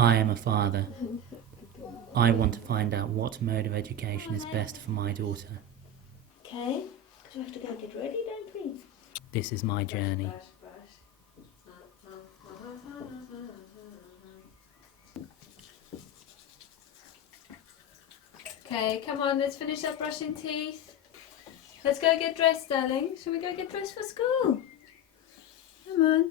I am a father. I want to find out what mode of education is best for my daughter. Okay, because we have to go get ready, don't we? This is my journey. Okay, come on, let's finish up brushing teeth. Let's go get dressed, darling. Shall we go get dressed for school? Come on.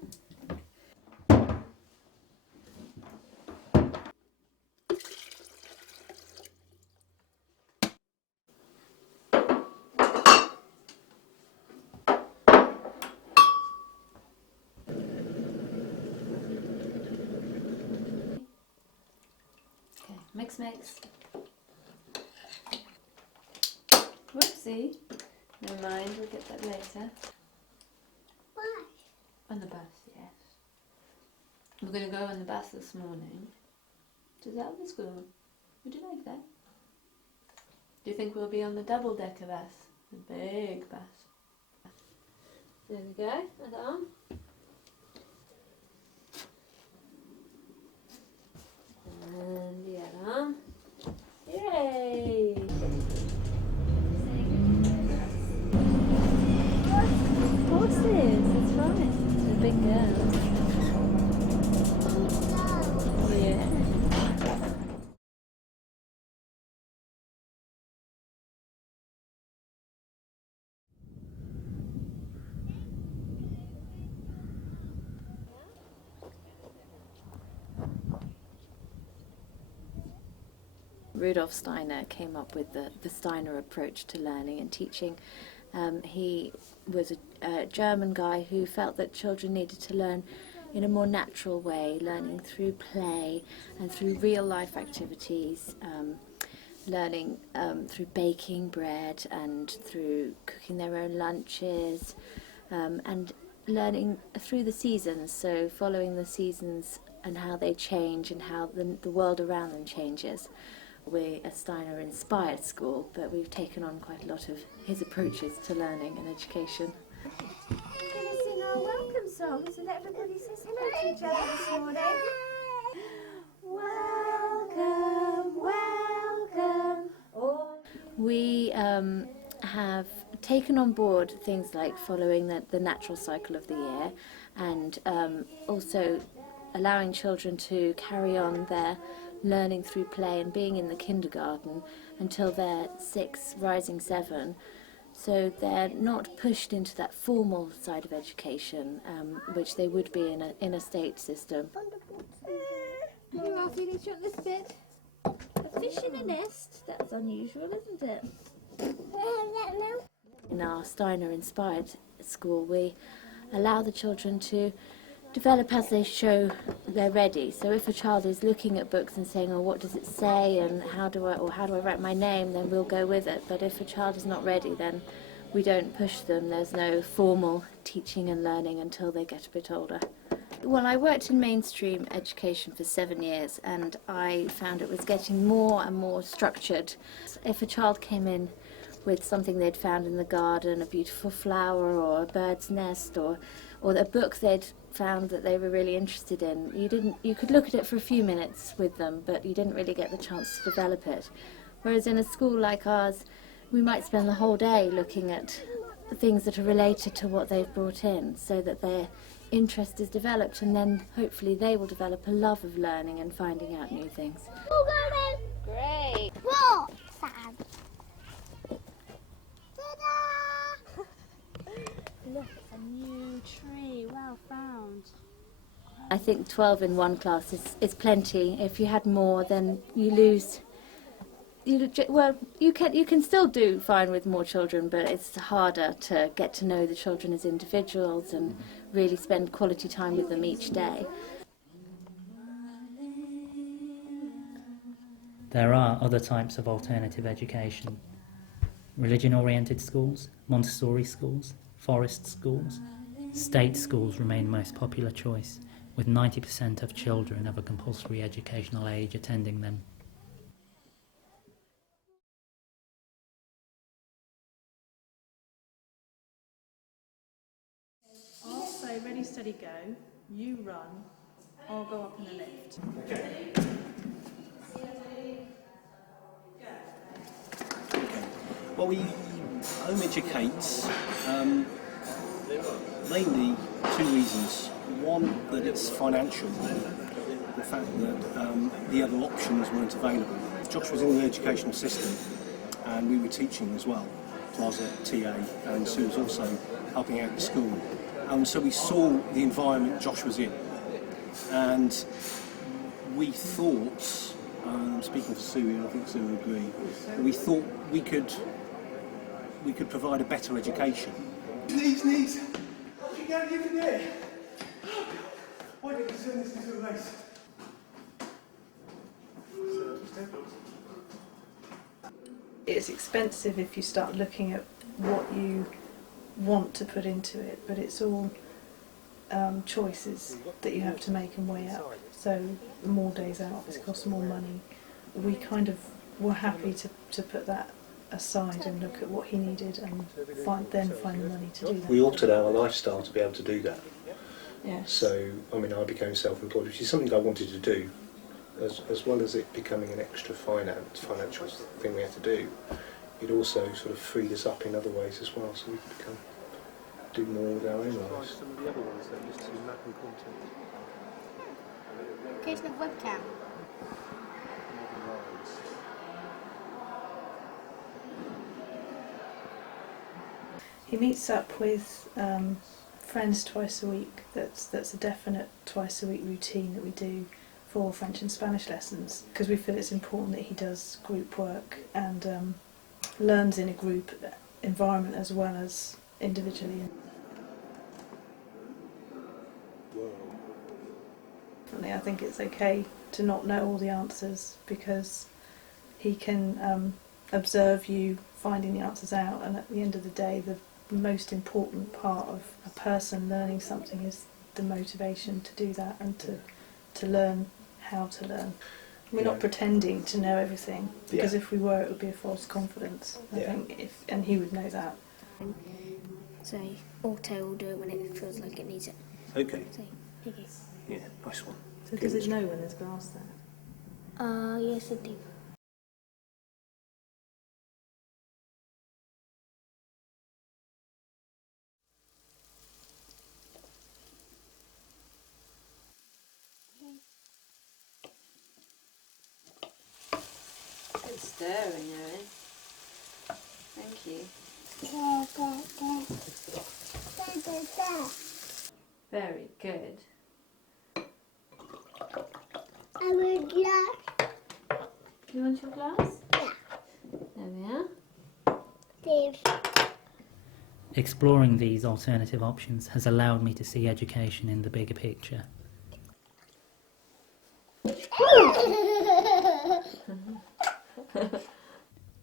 Okay, mix. Whoopsie. Never mind, we'll get that later. Why? On the bus, yes. We're going to go on the bus this morning to Zelda School. Would you like that? Do you think we'll be on the double-decker bus? The big bus. There we go, other arm. And the other arm. Yay! Horses, that's right. The big girl. Yeah. Rudolf Steiner came up with the Steiner approach to learning and teaching. He was a German guy who felt that children needed to learn in a more natural way, learning through play and through real life activities, learning through baking bread and through cooking their own lunches, and learning through the seasons, so following the seasons and how they change and how the world around them changes. We're a Steiner-inspired school, but we've taken on quite a lot of his approaches to learning and education. We're going to sing our welcome song, so that everybody says hello to each other this morning. Welcome, welcome. We have taken on board things like following the natural cycle of the year, and also allowing children to carry on their learning through play and being in the kindergarten until they're 6, rising 7. So they're not pushed into that formal side of education, which they would be in a state system. You are feeling short this bit. A fish in a nest. That's unusual, isn't it? In our Steiner-inspired school, we allow the children to develop as they show they're ready. So if a child is looking at books and saying, oh, what does it say and how do I write my name, then we'll go with it. But if a child is not ready, then we don't push them. There's no formal teaching and learning until they get a bit older. Well, I worked in mainstream education for 7 years, and I found it was getting more and more structured. If a child came in with something they'd found in the garden, a beautiful flower or a bird's nest, or a book they'd found that they were really interested in, you could look at it for a few minutes with them, but you didn't really get the chance to develop it. Whereas in a school like ours, we might spend the whole day looking at things that are related to what they've brought in, so that their interest is developed, and then hopefully they will develop a love of learning and finding out new things. Great. What? Sam. Ta-da! Look, it's a new tree. Well found. I think 12 in one class is plenty. If you had more, then you lose. You can still do fine with more children, but it's harder to get to know the children as individuals and really spend quality time with them each day. There are other types of alternative education. Religion-oriented schools, Montessori schools, forest schools. State schools remain the most popular choice, with 90% of children of a compulsory educational age attending them. I'll say ready, steady, go, you run, I'll go up in the lift. Well, we home educate mainly two reasons. One, that it's financial. The fact that the other options weren't available. Josh was in the educational system and we were teaching as well. So I was a TA and Sue was also helping out at school. So we saw the environment Josh was in. And we thought, speaking for Sue, and I think Sue would agree, we thought we could provide a better education. Knees! You can do it! Why did you send this into a race? It's expensive if you start looking at what you want to put into it, but it's all choices that you have to make and weigh up. So more days out, it costs more money. We kind of were happy to put that aside and look at what he needed and find the money to do that. We altered our lifestyle to be able to do that. Yes. So, I mean, I became self-employed, which is something I wanted to do, as well as it becoming an extra financial thing we had to do. It also sort of freed us up in other ways as well, so we could do more with our own lives. Some of the other ones that just to mapping content. Here's the webcam. He meets up with friends twice a week. That's a definite twice a week routine that we do for French and Spanish lessons, because we feel it's important that he does group work and learns in a group environment as well as individually. I think it's okay to not know all the answers, because he can observe you finding the answers out, and at the end of the day the most important part of a person learning something is the motivation to do that and to learn how to learn. We're not pretending to know everything, because if we were it would be a false confidence. I think and he would know that. So auto will do it when it feels like it needs it. Okay. So okay. Yeah, nice one. So does it know when there's grass there? Yes, I do. Good stirring, Erin. Thank you. Very good. I would like You want your glass? Yeah. There we are. Steve. Exploring these alternative options has allowed me to see education in the bigger picture.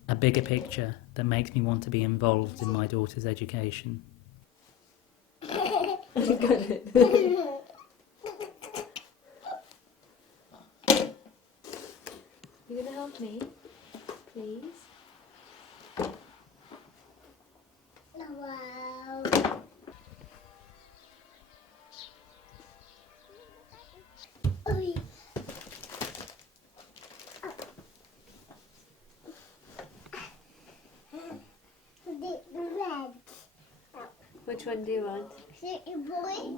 A bigger picture that makes me want to be involved in my daughter's education. You gonna help me, please? Wow. Oi. The red. Which one do you want? City boy.